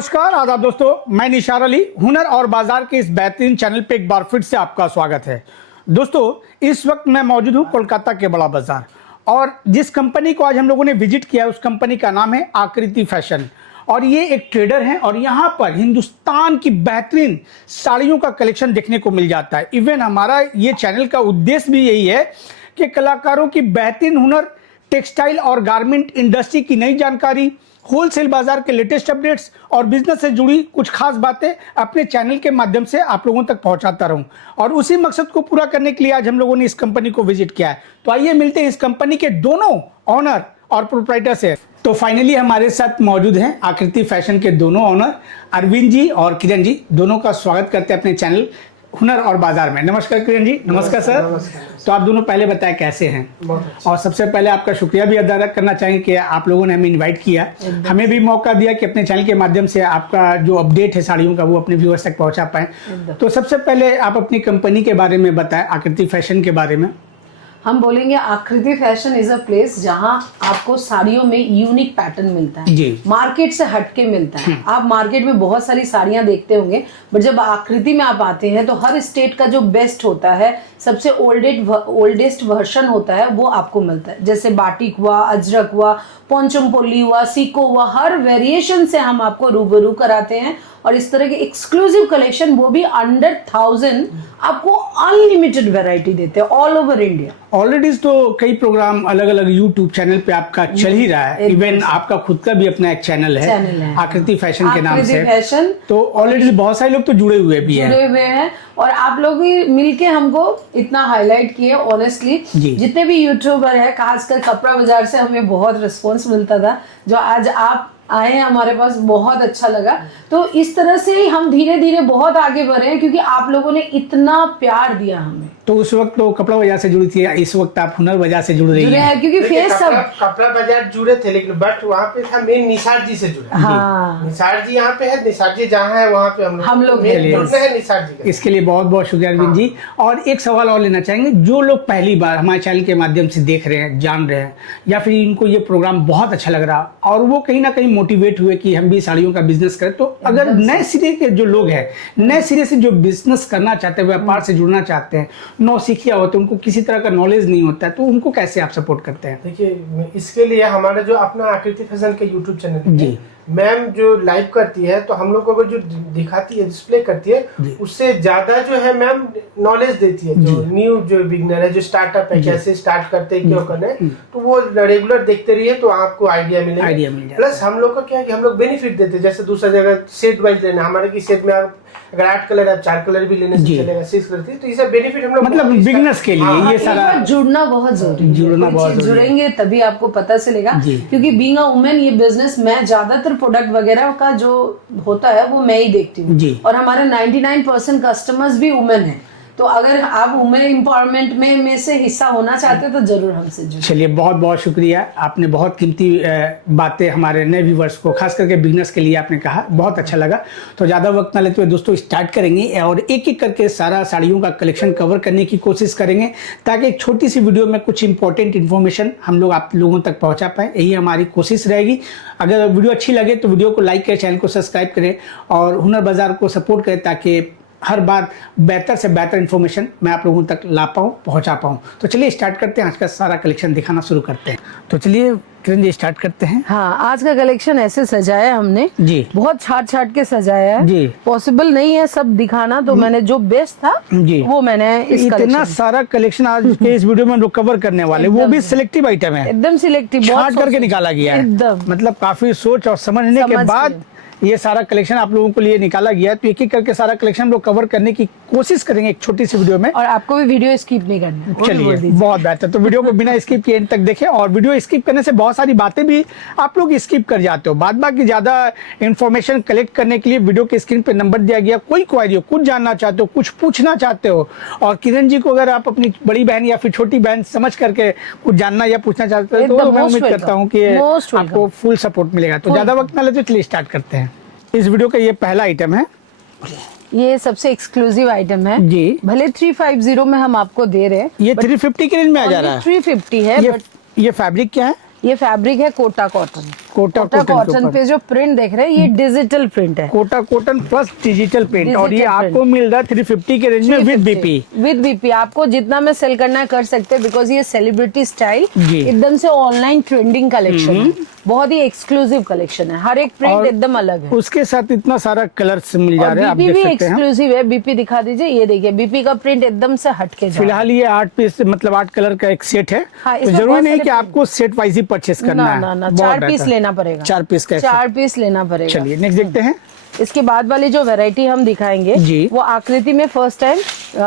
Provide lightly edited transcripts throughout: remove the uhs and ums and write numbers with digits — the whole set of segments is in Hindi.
नमस्कार आदाब दोस्तों, मैं निशार अली हुनर और बाजार के इस बेहतरीन चैनल पे एक बार फिर से आपका स्वागत है। दोस्तों इस वक्त मैं मौजूद हूँ कोलकाता के बड़ा बाजार और जिस कंपनी को आज हम लोगों ने विजिट किया उस कंपनी का नाम है आकृति फैशन और ये एक ट्रेडर हैं और यहाँ पर हिंदुस्तान की बेहतरीन साड़ियों का कलेक्शन देखने को मिल जाता है। इवन हमारा ये चैनल का उद्देश्य भी यही है कि कलाकारों की बेहतरीन हुनर, टेक्सटाइल और गारमेंट इंडस्ट्री की नई जानकारी, होलसेल बाजार के लेटेस्ट अपडेट्स और बिजनेस से जुड़ी कुछ खास बातें अपने चैनल के माध्यम से आप लोगों तक पहुंचाता रहूं और उसी मकसद को पूरा करने के लिए आज हम लोगों ने इस कंपनी को विजिट किया है। तो आइए मिलते हैं इस कंपनी के दोनों ऑनर और प्रोप्राइटर से। तो फाइनली हमारे साथ मौजूद हैं आकृति फैशन के दोनों ऑनर अरविंद जी और किरण जी। दोनों का स्वागत करते हैं अपने चैनल हुनर और बाजार में। नमस्कार किरण जी। नमस्कार सर। नमस्कार। तो आप दोनों पहले बताएं कैसे हैं। और सबसे पहले आपका शुक्रिया भी अदा करना चाहेंगे कि आप लोगों ने हमें इनवाइट किया, हमें भी मौका दिया कि अपने चैनल के माध्यम से आपका जो अपडेट है साड़ियों का वो अपने व्यूअर्स तक पहुंचा पाएं। तो सबसे पहले आप अपनी कंपनी के बारे में बताएं, आकृति फैशन के बारे में। हम बोलेंगे आकृति फैशन इज अ प्लेस जहां आपको साड़ियों में यूनिक पैटर्न मिलता है, मार्केट से हटके मिलता है। आप मार्केट में बहुत सारी साड़ियां देखते होंगे, बट जब आकृति में आप आते हैं तो हर स्टेट का जो बेस्ट होता है, सबसे ओल्डेस्ट वर्जन होता है, वो आपको मिलता है। जैसे बाटिक हुआ, अजरक हुआ, पोंचमपोली हुआ, सीको हुआ, हर वेरिएशन से हम आपको रूबरू कराते हैं और इस तरह के एक्सक्लूसिव कलेक्शन वो भी अंडर 1000 आपको अनलिमिटेड वैरायटी देते हैं ऑल ओवर इंडिया। ऑलरेडी तो कई प्रोग्राम अलग अलग यूट्यूब चैनल पे आपका चल ही रहा है। इवन आपका खुद का भी अपना एक चैनल है आकृति फैशन के नाम से। फैशन तो ऑलरेडी बहुत सारे लोग तो जुड़े हुए हैं और आप लोग भी मिलके हमको इतना हाईलाइट किए। ऑनेस्टली जितने भी यूट्यूबर है, खासकर कपड़ा बाजार से हमें बहुत रिस्पॉन्स मिलता था। जो आज आप आए हमारे पास बहुत अच्छा लगा। तो इस तरह से ही हम धीरे धीरे बहुत आगे बढ़े हैं क्योंकि आप लोगों ने इतना प्यार दिया हमें। तो उस वक्त तो कपड़ा बाजार से जुड़ी थी, इस वक्त आप हुनर बाजार से जुड़ रही हैं। क्योंकि फेस सब कपड़ा बाजार जुड़े थे, लेकिन बट वहाँ पे था मेन निसार जी से जुड़े। हाँ। निसार जी यहाँ पे है, निसार जी जहाँ है वहाँ पे हम लोग जुड़ने हैं निसार जी। इसके लिए बहुत बहुत शुक्रिया अरविंद जी। और एक सवाल और लेना चाहेंगे, जो लोग पहली बार हमारे चैनल के माध्यम से देख रहे हैं, जान रहे हैं, या फिर इनको ये प्रोग्राम बहुत अच्छा लग रहा और वो कहीं ना कहीं मोटिवेट हुए कि हम भी साड़ियों का बिजनेस करें, तो अगर नए सिरे के जो लोग हैं, नए सिरे से जो बिजनेस करना चाहते हैं, व्यापार से जुड़ना चाहते हैं, नौसिखिया होते हैं, उनको किसी तरह का नॉलेज नहीं होता है, तो उनको कैसे आप सपोर्ट करते हैं? देखिए, इसके लिए हमारा जो अपना आकृति फैशन के यूट्यूब चैनल जी मैम जो लाइव करती है, तो हम लोगों को जो दिखाती है, डिस्प्ले करती है, उससे ज्यादा जो है मैम नॉलेज देती है। जो न्यू जो बिगनर है, जो स्टार्टअप है, कैसे स्टार्ट करते हैं, क्यों करना है, तो वो रेगुलर देखते रहिए तो आपको आइडिया मिलेगा। प्लस हम लोग का क्या है कि हम लोग बेनिफिट देते हैं। जैसे दूसरा जगह सेट वाइज लेना, हमारे की सेट में आप अगर 8 कलर आप 4 कलर भी लेने से चलेगा, 6 कलर थी, तो ये सब बेनिफिट हम लोग मतलब बिगनर्स के लिए ये सारा जुड़ना बहुत जरूरी है। जुड़ेंगे तभी आपको पता चलेगा, क्योंकि बीइंग अ वुमेन ये बिजनेस, मैं ज्यादातर प्रोडक्ट वगैरह का जो होता है वो मैं ही देखती हूँ और हमारे 99% कस्टमर्स भी वुमेन है। तो अगर आप वुमेन एम्पावरमेंट में से हिस्सा होना चाहते हो तो जरूर हमसे जुड़िए। चलिए, बहुत बहुत शुक्रिया। आपने बहुत कीमती बातें हमारे नए व्यूवर्स को, खास करके बिजनेस के लिए आपने कहा, बहुत अच्छा लगा। तो ज़्यादा वक्त ना लेते हुए दोस्तों स्टार्ट करेंगे और एक एक करके सारा साड़ियों का कलेक्शन कवर करने की कोशिश करेंगे ताकि एक छोटी सी वीडियो में कुछ इंपॉर्टेंट इन्फॉर्मेशन हम लोग आप लोगों तक पहुँचा पाएँ। यही हमारी कोशिश रहेगी। अगर वीडियो अच्छी लगे तो वीडियो को लाइक करें, चैनल को सब्सक्राइब करें और हुनर बाजार को सपोर्ट करें ताकि हर बार बेहतर से बेहतर इन्फॉर्मेशन मैं आप लोगों तक ला पाऊँ, पहुँचा पाऊँ। तो चलिए स्टार्ट करते हैं, आज का सारा कलेक्शन दिखाना शुरू करते हैं। तो चलिए किरण जी स्टार्ट करते हैं। हाँ, आज का कलेक्शन ऐसे सजाया हमने जी, बहुत छाट के सजाया है जी। पॉसिबल नहीं है सब दिखाना, तो मैंने जो बेस्ट था जी वो मैंने इतना सारा कलेक्शन आज के इस वीडियो में लोग कवर करने वाले, वो भी सिलेक्टिव आइटम है, एकदम सिलेक्टिव, छाट करके निकाला गया है। मतलब काफी सोच और समझने के बाद ये सारा कलेक्शन आप लोगों के लिए निकाला गया है। तो एक एक करके सारा कलेक्शन हम लोग कवर करने की कोशिश करेंगे एक छोटी सी वीडियो में, और आपको भी वीडियो स्किप नहीं करना। चलिए, बहुत बेहतर। तो वीडियो को बिना स्किप के एंड तक देखें, और वीडियो स्किप करने से बहुत सारी बातें भी आप लोग स्किप कर जाते हो। बाद बाकी ज्यादा इन्फॉर्मेशन कलेक्ट करने के लिए वीडियो के स्क्रीन पे नंबर दिया गया, कोई क्वेरी हो, कुछ जानना चाहते हो, कुछ पूछना चाहते हो, और किरण जी को अगर आप अपनी बड़ी बहन या फिर छोटी बहन समझ करके कुछ जानना या पूछना चाहते हो तो मैं उम्मीद करता हूँ कि आपको फुल सपोर्ट मिलेगा। तो ज्यादा वक्त ना लेते चलिए स्टार्ट करते हैं। इस वीडियो का ये पहला आइटम है, ये सबसे एक्सक्लूसिव आइटम है जी। भले 350 में हम आपको दे रहे हैं, ये 350 के रेंज में आ जा रहा है। 350 है। ये फैब्रिक क्या है? ये फैब्रिक है कोटा कॉटन। कोटा कोटा कॉटन के कॉटन ऊपर। पे जो प्रिंट देख रहे हैं ये डिजिटल प्रिंट है। Kota cotton plus digital print, और ये डिजिटल आपको मिल रहा है 350 के रेंज में विद बीपी। विद बीपी आपको जितना में सेल करना है कर सकते हैं, बिकॉज ये सेलिब्रिटी स्टाइल जी। एकदम से ऑनलाइन ट्रेंडिंग कलेक्शन है, बहुत ही एक्सक्लूसिव कलेक्शन है, हर एक प्रिंट और एकदम अलग है। उसके साथ इतना सारा कलर्स मिल जा रहे हैं, आप बीपी देख भी सकते हैं। एक्सक्लूसिव है, बीपी दिखा दीजिए, ये देखिए बीपी का प्रिंट एकदम से हटके जा रहा है। फिलहाल ये 8 पीस मतलब 8 कलर का एक सेट है, हाँ, तो इसमें जरूरी बहुत नहीं सारे कि आपको सेट वाइज ही परचेस करना ना है। ना ना, बहुत 4 पीस बेहतर। लेना पड़ेगा। 4 पीस का 4 पीस लेना पड़ेगा। चलिए नेक्स्ट देखते हैं। इसके बाद वाली जो वैरायटी हम दिखाएंगे जी। वो आकृति में फर्स्ट टाइम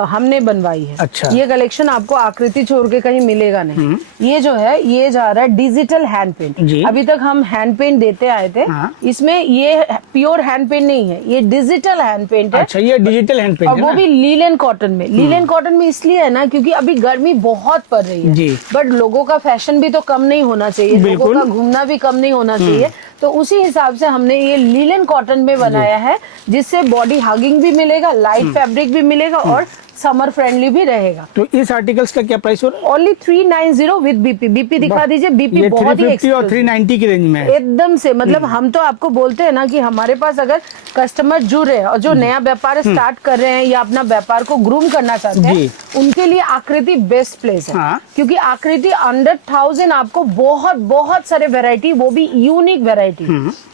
हमने बनवाई है। अच्छा। ये कलेक्शन आपको आकृति छोड़ के कहीं मिलेगा नहीं। ये जो है ये जा रहा है डिजिटल हैंड जी। पेंट। अभी तक हम हैंड पेंट देते आए थे, हाँ। इसमें ये प्योर हैंड पेंट नहीं है, ये डिजिटल हैंड पेंट है। अच्छा, ये डिजिटल हैंड पेंट और है वो ना? भी लीलन कॉटन में। लीलन कॉटन में इसलिए है ना क्योंकि अभी गर्मी बहुत पड़ रही है, जी। बट लोगों का फैशन भी तो कम नहीं होना चाहिए, लोगों बिल्कुल। का घूमना भी कम नहीं होना चाहिए, तो उसी हिसाब से हमने ये लीलन कॉटन में बनाया है, जिससे बॉडी हगिंग भी मिलेगा, लाइट फैब्रिक भी मिलेगा और समर फ्रेंडली भी रहेगा। तो इस आर्टिकल्स का क्या प्राइस हो रहा है? Only 390 with BP. बीपी दिखा दीजिए, बीपी ये बहुत ही 350 और exclusive। 390 की रेंज में है। एकदम से मतलब हम तो आपको बोलते हैं ना कि हमारे पास अगर कस्टमर जुड़ रहे हैं और जो नया व्यापार स्टार्ट कर रहे हैं या अपना व्यापार को ग्रूम करना चाहते हैं, जी। उनके लिए आकृति बेस्ट प्लेस है। हाँ। क्योंकि आकृति अंडर 1000 आपको बहुत बहुत सारे वैरायटी, वो भी यूनिक वैरायटी।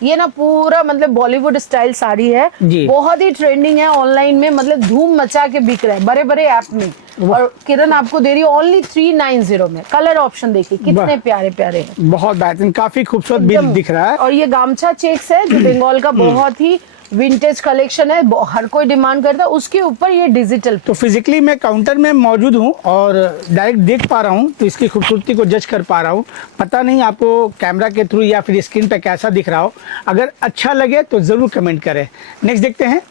ये ना पूरा मतलब बॉलीवुड स्टाइल साड़ी है, जी। बहुत ही ट्रेंडिंग है ऑनलाइन में, मतलब धूम मचा के बिक रहा है बड़े बड़े ऐप में। और किरण आपको दे रही है ओनली 390 में। कलर ऑप्शन देखिए कितने वाह। प्यारे प्यारे हैं, बहुत बेहतरीन, काफी खूबसूरत बिल एकदम। दिख रहा है। और ये गामछा चेक्स है जो बंगाल का बहुत ही विंटेज कलेक्शन है, हर कोई डिमांड करता है, उसके ऊपर ये डिजिटल। तो फिजिकली मैं काउंटर में मौजूद हूँ और डायरेक्ट देख पा रहा हूँ, तो इसकी खूबसूरती को जज कर पा रहा हूँ। पता नहीं आपको कैमरा के थ्रू या फिर स्क्रीन पे कैसा दिख रहा हो, अगर अच्छा लगे तो जरूर कमेंट करें। नेक्स्ट देखते हैं।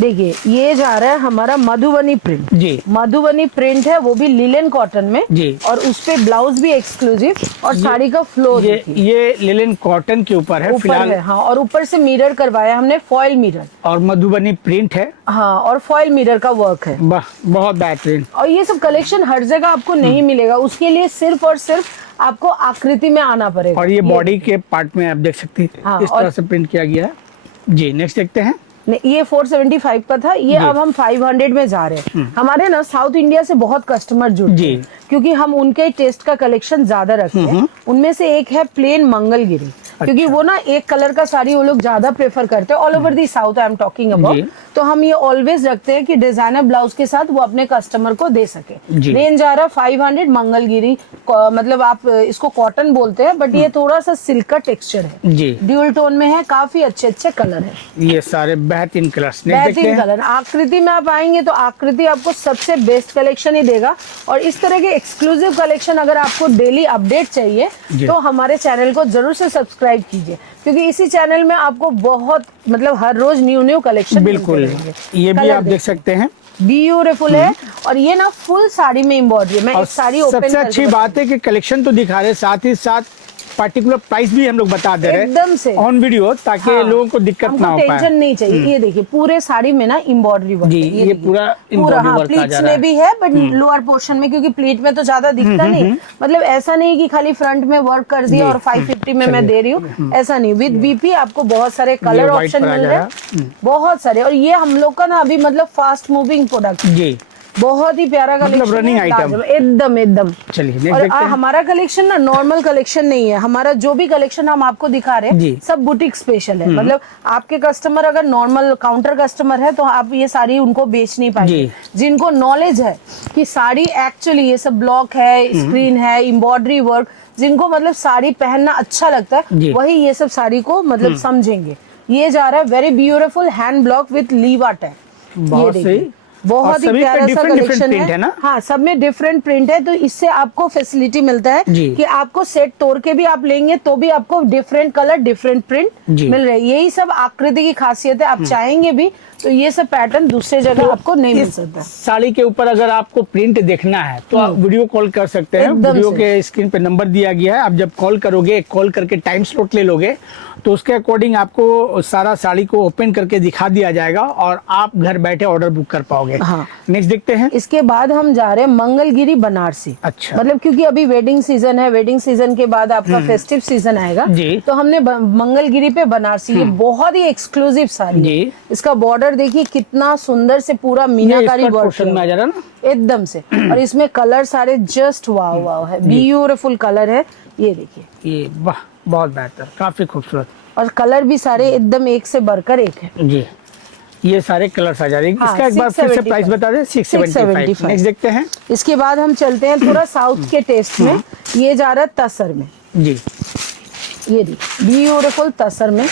देखिए ये जा रहा है हमारा मधुबनी प्रिंट। जी। मधुबनी प्रिंट है, वो भी लिलन कॉटन में। जी। और उस पे ब्लाउज भी एक्सक्लूसिव और साड़ी का फ्लो ये लिनन कॉटन के ऊपर है ऊपर फिलहाल, है। हाँ, और ऊपर से मिरर करवाया हमने, फॉयल मिरर। और मधुबनी प्रिंट है। हाँ, और फॉयल मिरर का वर्क है। बहुत बेहतरीन। और ये सब कलेक्शन हर जगह आपको नहीं मिलेगा, उसके लिए सिर्फ और सिर्फ आपको आकृति में आना पड़ेगा। और ये बॉडी के पार्ट में आप देख सकते हैं, हाँ, इस तरह से प्रिंट किया गया है। जी नेक्स्ट देखते हैं। ये 475 का था, ये अब हम 500 में जा रहे हैं। हमारे ना साउथ इंडिया से बहुत कस्टमर जुड़ते जी। हैं, क्योंकि हम उनके टेस्ट का कलेक्शन ज्यादा रखते हैं। उनमें से एक है प्लेन मंगलगिरी, क्योंकि वो ना एक कलर का साड़ी वो लोग ज्यादा प्रेफर करते हैं, all over the south I am talking about. तो हम ये ऑलवेज रखते हैं कि डिजाइनर ब्लाउज के साथ वो अपने कस्टमर को दे सके। जी। रेंज आ रहा 500 मंगलगिरी, मतलब आप इसको कॉटन बोलते हैं, बट ये थोड़ा सा सिल्क का टेक्सचर है, जी। ड्यूल टोन में है, काफी अच्छे अच्छे कलर है, ये सारे बेहतरीन कलर्स। नेक्स्ट देखते बेहतरीन हैं। कलर। आकृति में आप आएंगे तो आकृति आपको सबसे बेस्ट कलेक्शन ही देगा, और इस तरह के एक्सक्लूसिव कलेक्शन अगर आपको डेली अपडेट चाहिए जी। तो हमारे चैनल को जरूर से सब्सक्राइब कीजिए, क्योंकि इसी चैनल में आपको बहुत मतलब हर रोज न्यू कलेक्शन बिल्कुल, ये भी आप देख सकते हैं। ब्यूटीफुल है। और ये ना फुल साड़ी में एम्ब्रॉयडरी, मैं और एक साड़ी ओपन सबसे अच्छी बात है कि कलेक्शन तो दिखा रहे, साथ ही साथ पर्टिकुलर प्राइस भी हम लोग बता दे रहे हैं एकदम से ऑन वीडियो, ताकि हाँ, लोगों को दिक्कत ना हो टेंशन पाए। नहीं चाहिए। ये देखिए पूरे साड़ी में ना एम्ब्रॉयडरी वर्क जी, है, ये देखिए। पूरा embroidery हाँ, work आ प्लीट्स जा रहा में भी है, बट लोअर पोर्शन में, क्योंकि प्लीट में तो ज्यादा दिखता नहीं। मतलब ऐसा नहीं कि खाली फ्रंट में वर्क कर दिया और 550 में मैं दे रही हूँ, ऐसा नहीं। विद बीपी आपको बहुत सारे कलर white ऑप्शन पर आ मिल रहे हैं, बहुत सारे। और ये हम लोग का ना अभी मतलब फास्ट मूविंग प्रोडक्ट, जी बहुत ही प्यारा मतलब कलेक्शन running item। एकदम एकदम। चलिए नेक्स्ट और देखते हैं। हमारा कलेक्शन ना नॉर्मल कलेक्शन नहीं है, हमारा जो भी कलेक्शन हम आपको दिखा रहे जी। हैं सब बुटीक स्पेशल है। मतलब आपके कस्टमर अगर नॉर्मल काउंटर कस्टमर है तो आप ये साड़ी उनको बेच नहीं पाएंगे। जी। जिनको नॉलेज है कि साड़ी एक्चुअली ये सब ब्लॉक है, स्क्रीन है, एम्ब्रॉयडरी वर्क, जिनको मतलब साड़ी पहनना अच्छा लगता जी। है, वही ये सब साड़ी को मतलब समझेंगे। ये जा रहा है very beautiful hand block with लीवा tag, ये बहुत देखिए सही। बहुत और ही सभी पे प्यारा सा different कलेक्शन print है ना? हाँ, सब में डिफरेंट प्रिंट है, तो इससे आपको फैसिलिटी मिलता है जी। कि आपको सेट तोड़ के भी आप लेंगे तो भी आपको डिफरेंट कलर डिफरेंट प्रिंट जी। मिल रहे हैं। यही सब आकृति की खासियत है। आप चाहेंगे भी तो ये सब पैटर्न दूसरे जगह आपको नहीं मिल इस सकता। साड़ी के ऊपर अगर आपको प्रिंट देखना है तो आप वीडियो कॉल कर सकते हैं। एकदम वीडियो से। के स्क्रीन पे नंबर दिया गया है, आप जब कॉल करोगे, कॉल करके टाइम स्लॉट ले लोगे तो उसके अकॉर्डिंग आपको सारा साड़ी को ओपन करके दिखा दिया जाएगा और आप घर बैठे ऑर्डर बुक कर पाओगे। चलिए हाँ। नेक्स्ट देखते हैं। इसके बाद हम जा रहे हैं मंगलगिरी बनारसी। अच्छा। मतलब क्योंकि अभी वेडिंग सीजन है, वेडिंग सीजन के बाद आपका फेस्टिव सीजन आएगा जी। तो हमने मंगलगिरी पे बनारसी, ये बहुत ही एक्सक्लूसिव साड़ी है। जी। इसका बॉर्डर देखिए कितना सुंदर से पूरा मीनाकारी पोर्शन में आ जा बॉर्डर रहा है ना एकदम से। और इसमें कलर सारे जस्ट वाव वाव है, ब्यूटीफुल कलर है। ये देखिए, ये वाह बहुत बेहतर, काफी खूबसूरत। और कलर भी सारे एकदम एक से बढ़कर एक है जी, ये सारे कलर्स आ जा रहे हैं। हाँ, इसका एक बार फिर से प्राइस बता दें। 675। नेक्स्ट देखते हैं। इसके बाद हम चलते हैं थोड़ा साउथ के टेस्ट में। ये जा रहा है तसर में। जी, ये देखिए ब्यूटीफुल तसर में,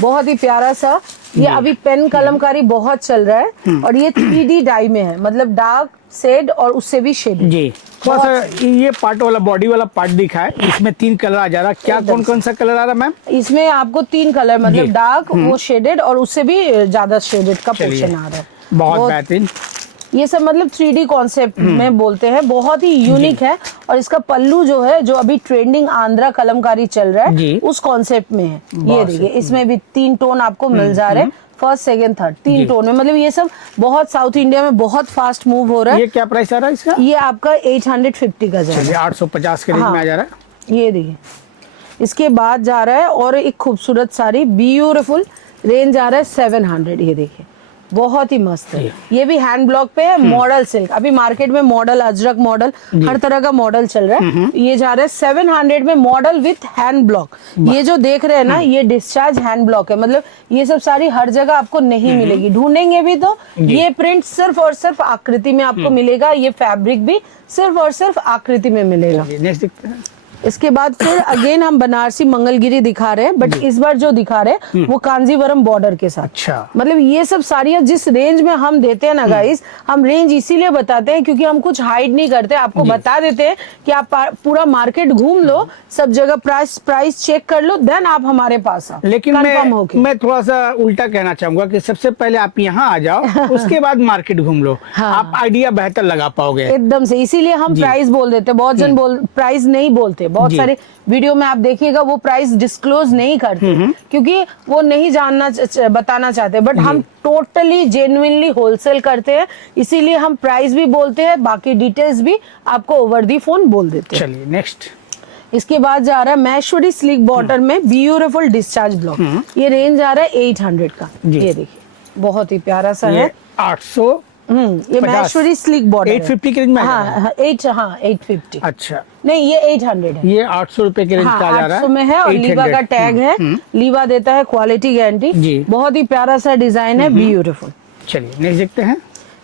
बहुत ही प्यारा सा। ये अभी पेन कलमकारी बहुत चल रहा है और ये 3D डाई में है, मतलब डार्क शेड और उससे भी शेड। जी, थोड़ा सा ये पार्ट वाला बॉडी वाला पार्ट दिखा है, इसमें 3 कलर आ जा रहा है। क्या कौन कौन सा कलर आ रहा है मैम? इसमें आपको 3 कलर, मतलब डार्क, वो शेडेड और उससे भी ज्यादा शेडेड का पोर्शन आ रहा है। बहुत बेहतरीन। ये सब मतलब 3D कॉन्सेप्ट में बोलते हैं, बहुत ही यूनिक है। और इसका पल्लू जो है, जो अभी ट्रेंडिंग आंध्रा कलमकारी चल रहा है, उस कॉन्सेप्ट में है। ये देखिए, इसमें भी 3 टोन आपको मिल जा रहे हैं, फर्स्ट सेकंड थर्ड 3 टोन में। मतलब ये सब बहुत साउथ इंडिया में बहुत फास्ट मूव हो रहा है। ये क्या प्राइस आ रहा है इसका? ये आपका 850 का जा रहा है। 850 के रेंज में आ जा रहा है। ये देखिए, इसके बाद जा रहा है और एक खूबसूरत साड़ी, ब्यूटीफुल, रेंज आ रहा है 700। ये देखिए बहुत ही मस्त है। ये भी हैंड ब्लॉक पे है, मॉडल सिल्क। अभी मार्केट में मॉडल, अजरक मॉडल, हर तरह का मॉडल चल रहा है। ये जा रहा है 700 में, मॉडल विथ हैंड ब्लॉक। ये जो देख रहे हैं ना, ये डिस्चार्ज हैंड ब्लॉक है। मतलब ये सब साड़ी हर जगह आपको नहीं मिलेगी, ढूंढेंगे भी तो ये प्रिंट सिर्फ और सिर्फ आकृति में आपको मिलेगा। ये फैब्रिक भी सिर्फ और सिर्फ आकृति में मिलेगा। नेक्स्ट देखते हैं। इसके बाद फिर अगेन हम बनारसी मंगलगिरी दिखा रहे हैं, बट इस बार जो दिखा रहे हैं वो कांजीवरम बॉर्डर के साथ। अच्छा। मतलब ये सब साड़ियाँ जिस रेंज में हम देते हैं ना गाइस, हम रेंज इसीलिए बताते हैं क्योंकि हम कुछ हाइड नहीं करते, आपको बता देते हैं कि आप पूरा मार्केट घूम लो, सब जगह प्राइस चेक कर लो, देन आप हमारे पास आओ। लेकिन मैं थोड़ा सा उल्टा कहना चाहूंगा कि सबसे पहले आप यहाँ आ जाओ, उसके बाद मार्केट घूम लो। हाँ। आप आइडिया बेहतर लगा पाओगे एकदम से, इसीलिए हम प्राइस बोल देते हैं। बहुत जन प्राइस नहीं बोलते, बहुत सारे वीडियो में आप देखिएगा वो प्राइस डिस्क्लोज नहीं करते क्योंकि वो नहीं बताना चाहते। बट हम टोटली जेन्युइनली होलसेल करते हैं, इसीलिए हम प्राइस भी बोलते हैं, बाकी डिटेल्स भी आपको ओवर दी फोन बोल देते हैं। चलिए नेक्स्ट। इसके बाद जा रहा है महेश्वरी स्लीक बॉर्डर में ब्यूटीफुल डिस्चार्ज ब्लॉक। ये रेंज आ रहा है 800 का। ये देखिए बहुत ही प्यारा सा है। 800। ये महेश्वरी स्लीक बॉर्डर 850 के रेंज में। हाँ 850। अच्छा, नहीं ये 800 है। ये 800 रुपए के रेंज का आ जा रहा है। 800 में है और लीवा का टैग है। लीवा देता है क्वालिटी गारंटी। बहुत ही प्यारा सा डिजाइन है, ब्यूटीफुल। चलिए नेक्स्ट देखते हैं।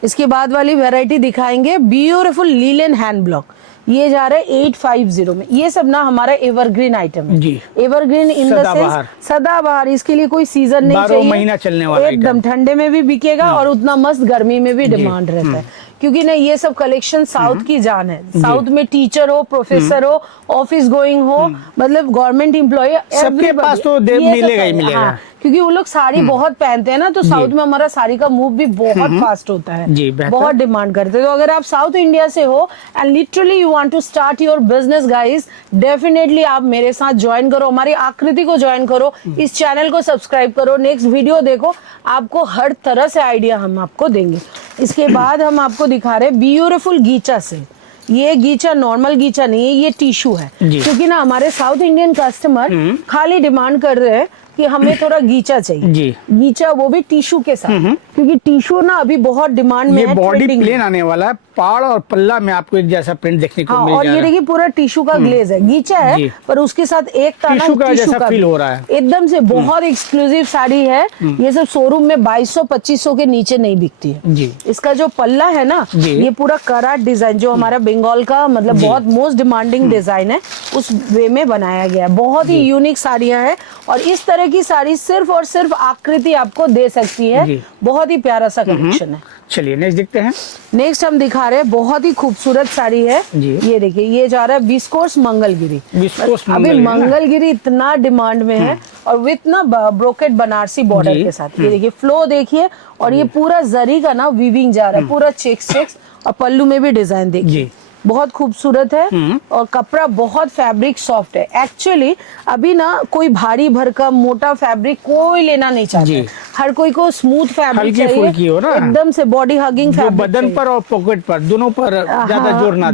इसके बाद वाली वैरायटी दिखाएंगे, ब्यूटीफुल लीलन हैंड ब्लॉक। ये जा रहा है 850 में। ये सब ना हमारा एवरग्रीन आइटम है। जी। एवरग्रीन इन द सेंस सदाबहार, इसके लिए कोई सीजन नहीं चाहिए, 12 महीना चलने वाला एकदम ठंडे में भी बिकेगा और उतना मस्त गर्मी में भी डिमांड रहता है। क्योंकि ना ये सब कलेक्शन साउथ की जान है। साउथ में टीचर हो, प्रोफेसर हो, ऑफिस गोइंग हो, मतलब गवर्नमेंट एम्प्लॉय, सबके पास तो मिलेगा ही मिलेगा। हाँ, क्योंकि वो लोग साड़ी बहुत पहनते हैं ना, तो साउथ में हमारा साड़ी का मूव भी बहुत फास्ट होता है। जी, बहुत डिमांड करते हैं। तो अगर आप साउथ इंडिया से हो and literally you want to start your business guys, definitely आप मेरे साथ ज्वाइन करो, हमारी आकृति को ज्वाइन करो, इस चैनल को सब्सक्राइब करो, नेक्स्ट वीडियो देखो, आपको हर तरह से आइडिया हम आपको देंगे। इसके बाद हम आपको दिखा रहे हैं ब्यूटीफुल गीचा सिल्क। ये गीचा नॉर्मल गीचा नहीं है, ये टिश्यू है। क्योंकि ना हमारे साउथ इंडियन कस्टमर खाली डिमांड कर रहे हैं कि हमें थोड़ा गीचा चाहिए। जी। गीचा वो भी टिश्यू के साथ, क्योंकि टिश्यू ना अभी बहुत डिमांड में है। बॉडी प्लेन आने वाला है, पाड़ और पल्ला में आपको एक जैसा प्रिंट देखने को मिल और ये देखिए पूरा टिश्यू का ग्लेज है, गीचा है पर उसके साथ एक ताना टिश्यू का फील हो रहा है। एकदम से बहुत एक्सक्लूसिव साड़ी है। ये सब शोरूम में 2200-2500 के नीचे नहीं बिकती है। जी। इसका जो पल्ला है ना, ये पूरा कराट डिजाइन, जो हमारा बंगाल का मतलब बहुत मोस्ट डिमांडिंग डिजाइन है, उस वे में बनाया गया। बहुत ही यूनिक साड़ियां हैं और इस तरह की साड़ी सिर्फ और सिर्फ आकृति आपको दे सकती है। बहुत ही प्यारा सा कलेक्शन है। चलिए नेक्स्ट देखते हैं। नेक्स्ट हम दिखा रहे हैं बहुत ही खूबसूरत साड़ी है। ये देखिए, ये जा रहा है विस्कोस मंगलगिरी। अभी मंगलगिरी इतना डिमांड में है और विथ ना ब्रोकेट बनारसी बॉर्डर के साथ। ये देखिए फ्लो देखिए, और ये पूरा जरी का ना वीविंग जा रहा है, पूरा चेक्स और पल्लू में भी डिजाइन देखिए। बहुत खूबसूरत है और कपड़ा बहुत फैब्रिक सॉफ्ट है। एक्चुअली अभी ना कोई भारी भरकम मोटा फैब्रिक कोई लेना नहीं चाहता, हर कोई को स्मूथ फैब्रिक फुल्की हो ना, एकदम से बॉडी हगिंग जो फैब्रिक बदन पर और पॉकेट पर दोनों पर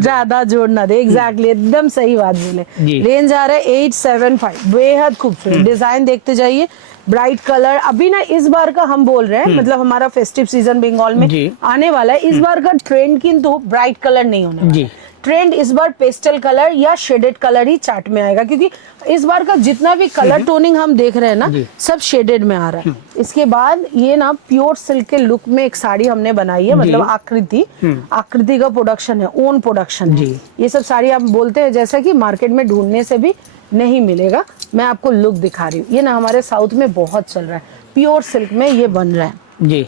ज्यादा जोर ना दे। एग्जैक्टली एकदम सही बात बोले। रेंज आ रहा है 875, बेहद खूबसूरत डिजाइन देखते जाइए, ब्राइट कलर। अभी ना इस बार का हम बोल रहे हैं मतलब हमारा फेस्टिव सीजन बंगाल में आने वाला है, इस बार का ट्रेंड किंतु ब्राइट कलर नहीं होने वाला। ट्रेंड इस बार पेस्टल कलर या शेडेड कलर ही चार्ट में आएगा, क्योंकि इस बार का जितना भी कलर टोनिंग हम देख रहे हैं ना सब शेडेड में आ रहा है। इसके बाद ये ना प्योर सिल्क के लुक में एक साड़ी हमने बनाई है, मतलब आकृति का प्रोडक्शन है, ओन प्रोडक्शन है। ये सब साड़ी आप बोलते हैं जैसा कि मार्केट में ढूंढने से भी नहीं मिलेगा। मैं आपको लुक दिखा रही हूँ, ये ना हमारे साउथ में बहुत चल रहा है, प्योर सिल्क में ये बन रहा है जी।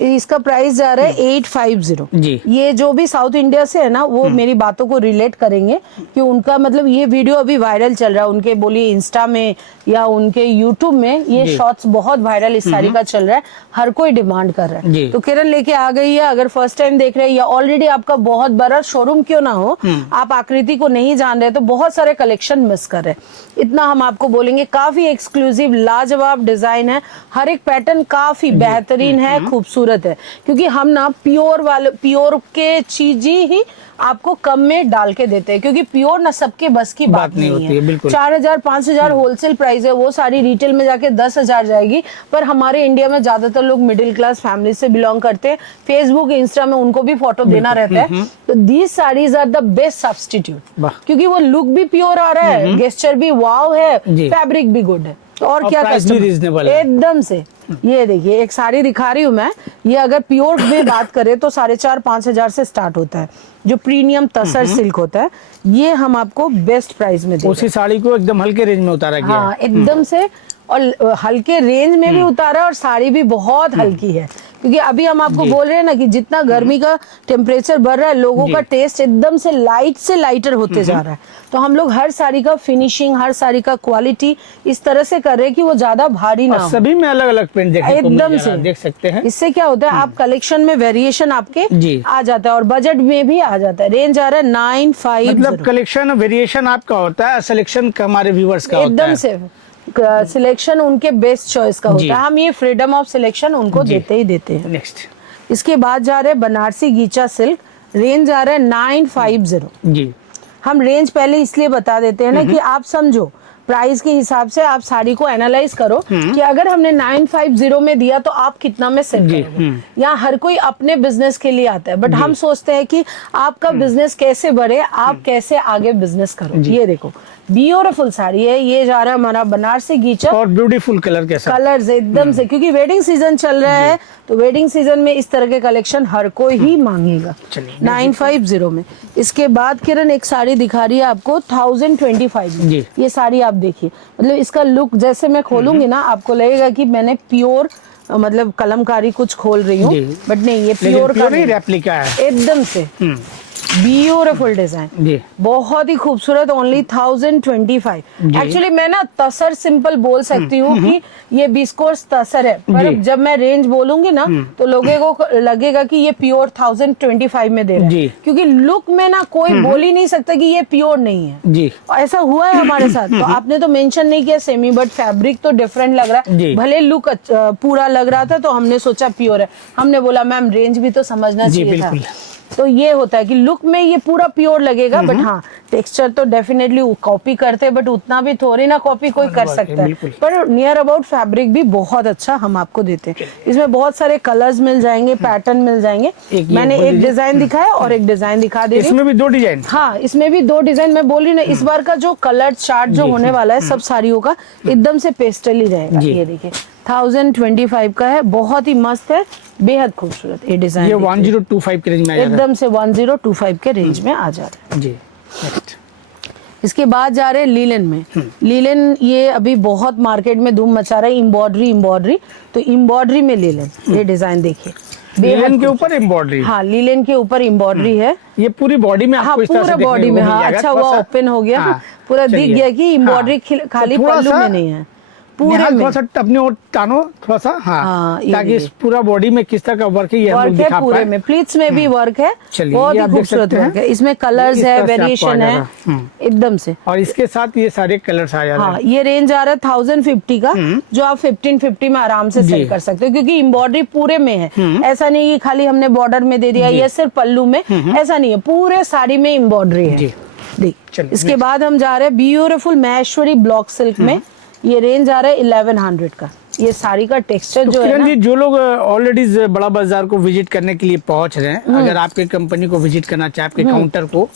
इसका प्राइस जा रहा है 850 जी। ये जो भी साउथ इंडिया से है ना वो मेरी बातों को रिलेट करेंगे कि उनका मतलब ये वीडियो अभी वायरल चल रहा है, उनके बोलिए इंस्टा में या उनके यूट्यूब में ये शॉर्ट्स बहुत वायरल इस साड़ी का चल रहा है, हर कोई डिमांड कर रहा है। तो किरण लेके आ गई है, अगर फर्स्ट टाइम देख रहे हैं या ऑलरेडी आपका बहुत बड़ा शोरूम क्यों ना हो, आप आकृति को नहीं जान रहे तो बहुत सारे कलेक्शन मिस कर रहे हैं। इतना हम आपको बोलेंगे, काफी एक्सक्लूसिव लाजवाब डिजाइन है, हर एक पैटर्न काफी बेहतरीन है, खूबसूरत है, क्योंकि हम ना प्योर के चीज ही आपको कम में डाल के देते हैं, क्योंकि प्योर ना सबके बस की बात नहीं होती है। 4000 5000 होलसेल प्राइस है, वो सारी रिटेल में जाके 10,000 जाएगी। पर हमारे इंडिया में ज्यादातर लोग मिडिल क्लास फैमिली से बिलोंग करते हैं, फेसबुक इंस्टा में उनको भी फोटो देना रहता है, तो these saris are the best substitute, क्योंकि वो लुक भी प्योर आ रहा है, गेस्चर भी वाव है, फैब्रिक भी गुड है, तो और क्या रीजनेबल एकदम से। ये देखिए एक साड़ी दिखा रही हूँ मैं, ये अगर प्योर में बात करें तो 4,500-5,000 से स्टार्ट होता है, जो प्रीमियम तसर सिल्क होता है, ये हम आपको बेस्ट प्राइस में देंगे। उसी साड़ी को एकदम हल्के रेंज में उतारा गया है। एकदम से, और हल्के रेंज में भी उतारा, और साड़ी भी बहुत हल्की है, क्योंकि अभी हम आपको बोल रहे हैं ना कि जितना गर्मी का टेम्परेचर बढ़ रहा है, लोगों का टेस्ट एकदम से लाइटर होते जा रहा है, तो हम लोग हर साड़ी का फिनिशिंग, हर साड़ी का क्वालिटी इस तरह से कर रहे हैं कि वो ज्यादा भारी ना हो। सभी में अलग अलग प्रिंट एकदम से देख सकते हैं। इससे क्या होता है, आप कलेक्शन में वेरिएशन आपके आ जाता है और बजट में भी आ जाता है। रेंज आ रहा है 950, मतलब कलेक्शन वेरिएशन आपका होता है, सिलेक्शन हमारे व्यूवर्स का होता है। एकदम से सिलेक्शन उनके बेस्ट चॉइस का होता है, हम ये फ्रीडम ऑफ सिलेक्शन उनको देते ही देते हैं। नेक्स्ट इसके बाद जा रहे हैं बनारसी गीचा सिल्क, रेंज आ रहा है 950 जी। हम रेंज पहले इसलिए बता देते हैं ना कि आप समझो, प्राइस के हिसाब से आप साड़ी को एनालाइज करो कि अगर हमने 950 में दिया तो आप कितना में सेल करोगे। यहाँ हर कोई अपने बिजनेस के लिए आता है, बट हम सोचते हैं कि आपका बिजनेस कैसे बढ़े, आप कैसे आगे बिजनेस करो। ये देखो ब्यूटीफुल साड़ी है, ये जा रहा है हमारा बनारसी गीचा, और ब्यूटीफुल कलर के साथ, कलर्स एकदम से, क्योंकि वेडिंग सीजन चल रहा है, तो वेडिंग सीजन में इस तरह के कलेक्शन हर कोई ही मांगेगा। 950 में। इसके बाद किरण एक साड़ी दिखा रही है आपको 1025 में। ये साड़ी आप देखिए, मतलब इसका लुक जैसे मैं खोलूंगी ना आपको लगेगा कि मैंने प्योर मतलब कलमकारी कुछ खोल रही हूँ, बट नहीं, ये प्योर का नहीं, रेप्लिका है एकदम से। ब्यूटीफुल डिजाइन, बहुत ही खूबसूरत, ओनली 1025। एक्चुअली मैं ना तसर सिंपल बोल सकती हूँ कि ये बिस्कोर्स तसर है, पर जब मैं रेंज बोलूंगी ना तो लोगों को लगेगा कि ये प्योर 1025 में दे रहे हैं, क्योंकि लुक में ना कोई बोल ही नहीं सकता कि ये प्योर नहीं है जी। ऐसा हुआ है हमारे साथ, तो आपने तो मेंशन नहीं किया सेमी, बट फैब्रिक तो डिफरेंट लग रहा है, भले लुक पूरा लग रहा था, तो हमने सोचा प्योर है। हमने बोला मैम रेंज भी तो समझना चाहिए था। तो ये होता है कि लुक में ये पूरा प्योर लगेगा, बट हाँ टेक्सचर तो डेफिनेटली कॉपी करते हैं, बट उतना भी थोड़ी ना कॉपी कोई कर सकता है, पर नियर अबाउट फैब्रिक भी बहुत अच्छा हम आपको देते हैं। इसमें बहुत सारे कलर्स मिल जाएंगे, पैटर्न मिल जाएंगे। मैंने एक डिजाइन दिखाया और एक डिजाइन दिखा दी, इसमें भी 2 डिजाइन। हाँ, इसमें भी 2 डिजाइन। मैं बोल रही ना, इस बार का जो कलर चार्ट जो होने वाला है सब साड़ियों का एकदम से पेस्टल ही रहेगा। ये देखिए 1025 का है, बहुत ही मस्त है, बेहद खूबसूरत ये डिजाइन। ये 1025 के रेंज में एकदम से 1025 के रेंज में आ जा रहा है जी। नेक्स्ट इसके बाद जा रहे हैं लीलन में। लीलन ये अभी बहुत मार्केट में धूम मचा रहा है, एम्ब्रॉयडरी, तो एम्ब्रॉयडरी में लीलन, ये डिजाइन देखिए, लीलन के ऊपर एम्ब्रॉयडरी। हाँ, लीलन के ऊपर एम्ब्रॉयडरी है, ये पूरी बॉडी में आपको इस तरह से पूरा बॉडी में। हाँ, अच्छा हुआ ओपन हो गया, पूरा दिख गया कि एम्ब्रॉयडरी खाली पल्लू में नहीं है, पूरे निहाल, में। थोड़ा सा अपने और तानो थोड़ा सा, हाँ, ये ताकि इस पूरा बॉडी में किस तरह का वर्क है ये हम लोग वर्क है दिखा पूरे पाए। में, प्लीट्स में भी वर्क है, चलिए, बहुत ये ही आप देख खूबसूरत सकते हैं। वर्क है। इसमें कलर्स इस है, तरह से आपको आ वेरिएशन है जाएगा। एकदम से। और इसके साथ ये सारे कलर्स आ जा रहे हाँ, हैं। ये रेंज आ रहा है 1050 का, जो आप 1550 में आराम से जी। सेल कर सकते हो, क्योंकि एम्ब्रॉयडरी पूरे में है। ऐसा नहीं कि खाली हमने बॉर्डर में दे दिया, ये सिर्फ पल्लू में, ऐसा नहीं है, पूरे साड़ी में एम्ब्रॉयडरी है। जी। देख, चलिए, इसके बाद हम जा रहे हैं ब्यूटीफुल महेश्वरी ब्लॉक सिल्क में। ये रेंज आ रहा है 1100 का। ये साड़ी का टेक्सचर तो जो है किरण ना, जी, जो लोग ऑलरेडी बड़ा बाजार को विजिट करने के लिए पहुंच रहे हैं, अगर आपके कंपनी को विजिट करना चाहे, आपके काउंटर को,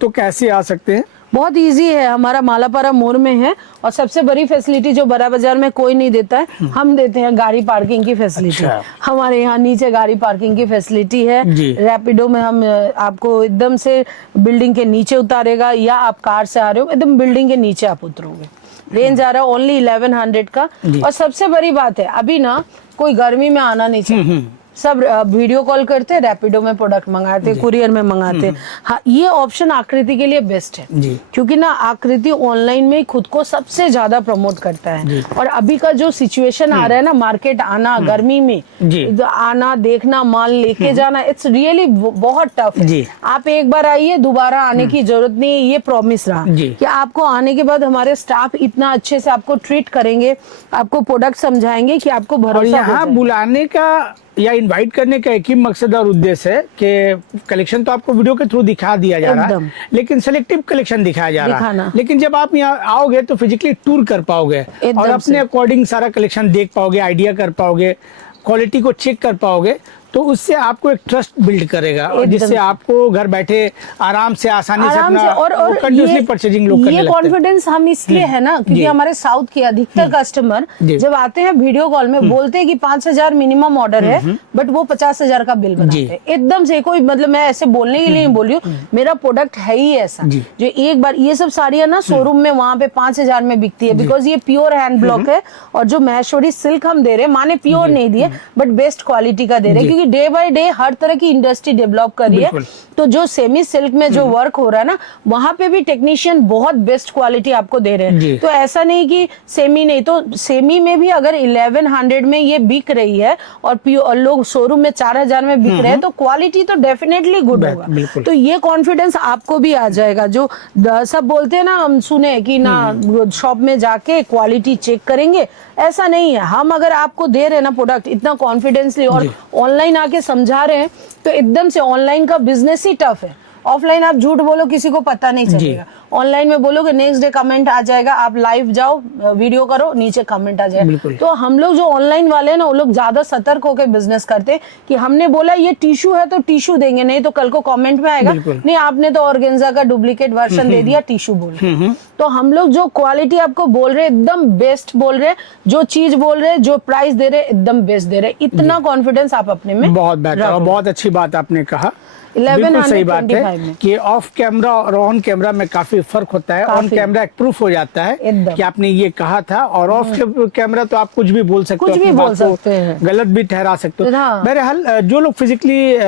तो कैसे आ सकते हैं? बहुत इजी है। हमारा मालापारा मोड़ में है, और सबसे बड़ी फैसिलिटी जो बड़ा बाजार में कोई नहीं देता है, हम देते हैं गाड़ी पार्किंग की फैसिलिटी। अच्छा। हमारे यहाँ नीचे गाड़ी पार्किंग की फैसिलिटी है। जी। रैपिडो में हम आपको एकदम से बिल्डिंग के नीचे उतारेगा, या आप कार से आ रहे हो एकदम बिल्डिंग के नीचे आप उतरोगे। रेंज आ रहा है ओनली 1100 का। और सबसे बड़ी बात है, अभी ना कोई गर्मी में आना नहीं चाहिए, सब वीडियो कॉल करते, रैपिडो में प्रोडक्ट मंगाते, कुरियर में मंगाते। हाँ, ये ऑप्शन आकृति के लिए बेस्ट है, जी। क्योंकि ना आकृति ऑनलाइन में खुद को सबसे ज्यादा प्रमोट करता है। और अभी का जो सिचुएशन आ रहा है ना, मार्केट आना गर्मी में, जी। आना, देखना, माल लेके जाना, इट्स रियली बहुत टफ है। जी। आप एक बार आइए, दोबारा आने की जरूरत नहीं है। ये प्रॉमिस रहा जी। कि आपको आने के बाद हमारे स्टाफ इतना अच्छे से आपको ट्रीट करेंगे, आपको प्रोडक्ट समझाएंगे कि आपको और भरोसा हो यहाँ जाएगा। बुलाने का या इनवाइट करने का एक ही मकसद और उद्देश्य है कि कलेक्शन तो आपको वीडियो के थ्रू दिखा दिया जा रहा एकदम। है, लेकिन सेलेक्टिव कलेक्शन दिखाया जा रहा है। दिखाना। लेकिन जब आप यहाँ आओगे तो फिजिकली टूर कर पाओगे एकदम और अपने से। अकॉर्डिंग सारा कलेक्शन देख पाओगे, आइडिया कर पाओगे, क्वालिटी को चेक कर पाओगे, तो उससे आपको एक ट्रस्ट बिल्ड करेगा, और एकदम जिससे से। आपको घर बैठे आराम से, आसानी से आराम अपना से। और कंटिन्यूसली परचेजिंग लोग करने ये लगते हैं। कॉन्फिडेंस हम इसलिए है ना, क्योंकि जी। हमारे साउथ के अधिकतर कस्टमर जी। जब आते हैं वीडियो कॉल में बोलते हैं कि 5000 मिनिमम ऑर्डर है, बट वो 50,000 का बिल बनाते हैं एकदम से। कोई मतलब मैं ऐसे बोलने के लिए नहीं बोल रही हूँ, मेरा प्रोडक्ट है ही ऐसा जी। जो एक बार, ये सब साड़ियाँ ना शोरूम में वहाँ पे 5000 में बिकती है, बिकॉज ये प्योर हैंड ब्लॉक है। और जो महेश्वरी सिल्क हम दे रहे हैं, माने प्योर नहीं दिए, बट बेस्ट क्वालिटी का दे रहे हैं, क्योंकि डे बाय डे हर तरह की इंडस्ट्री डेवलप कर रही है। बिल्कुल। तो जो सेमी सिल्क में जो वर्क हो रहा है ना, वहां पे भी टेक्नीशियन बहुत बेस्ट क्वालिटी आपको दे रहे जी। हैं। तो ऐसा नहीं कि सेमी नहीं, तो सेमी में भी अगर 1100 में ये बिक रही है और लोग शोरूम में 4000 में बिक रहे हैं, तो क्वालिटी तो डेफिनेटली गुड होगा। बिल्कुल। तो ये कॉन्फिडेंस आपको भी आ जाएगा। जो सब बोलते हैं ना, हम सुने कि ना शॉप में जाके क्वालिटी चेक करेंगे, ऐसा नहीं है। हम अगर आपको दे रहे हैं ना प्रोडक्ट इतना कॉन्फिडेंसली, और ऑनलाइन आके समझा रहे हैं, तो एकदम से ऑनलाइन का बिजनेस ही टफ है। ऑफलाइन आप झूठ बोलो, किसी को पता नहीं चलेगा। ऑनलाइन में बोलोगे, नेक्स्ट डे कमेंट आ जाएगा, आप लाइव जाओ, वीडियो करो, नीचे कमेंट आ जाएगा। तो हम लोग जो ऑनलाइन वाले हैं ना, वो लोग ज्यादा सतर्क होकर बिजनेस करते हैं कि हमने बोला ये टिश्यू है तो टिश्यू देंगे, नहीं तो कल को कमेंट में आएगा नहीं आपने तो ऑर्गेन्जा का डुप्लीकेट वर्जन दे दिया, टिश्यू बोल। तो हम लोग जो क्वालिटी आपको बोल रहे हैं एकदम बेस्ट बोल रहे हैं, जो चीज बोल रहे हैं, जो प्राइस दे रहे हैं एकदम बेस्ट दे रहे हैं। इतना कॉन्फिडेंस आप अपने में बहुत बेहतर और बहुत अच्छी बात आपने कहा। 1125 बिल्कुल सही बात है में। कि ऑफ कैमरा और ऑन कैमरा में काफी फर्क होता है। ऑन कैमरा एक प्रूफ हो जाता है एकदम। कि आपने ये कहा था, और ऑफ कैमरा तो आप कुछ भी बोल सकते हो, कुछ भी अपनी बोल बात को सकते हैं। गलत भी ठहरा सकते हो। हाँ। बहरहाल जो लोग फिजिकली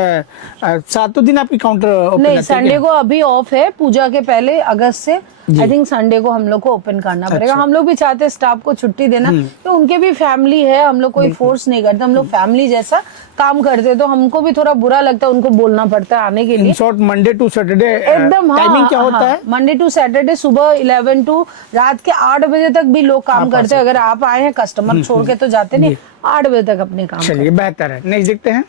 7 दिन आपकी काउंटर ओपन नहीं, रहते हैं संडे को अभी ऑफ है, पूजा के पहले अगस्त से आई थिंक संडे को हम लोग को ओपन करना पड़ेगा। हम लोग भी चाहते हैं स्टाफ को छुट्टी देना, तो उनके भी फैमिली है, हम लोग कोई फोर्स नहीं करते, हम लोग फैमिली जैसा काम करते हैं, तो हमको भी थोड़ा बुरा लगता है, उनको बोलना पड़ता है आने के लिए। In short Monday to Saturday एकदम टाइमिंग क्या होता है? मंडे टू सैटरडे सुबह 11 टू रात के 8 बजे तक भी लोग काम करते हैं। अगर आप आए हैं, कस्टमर छोड़ के तो जाते नहीं, 8 बजे तक अपने काम। चलिए, बेहतर है। नेक्स्ट देखते हैं।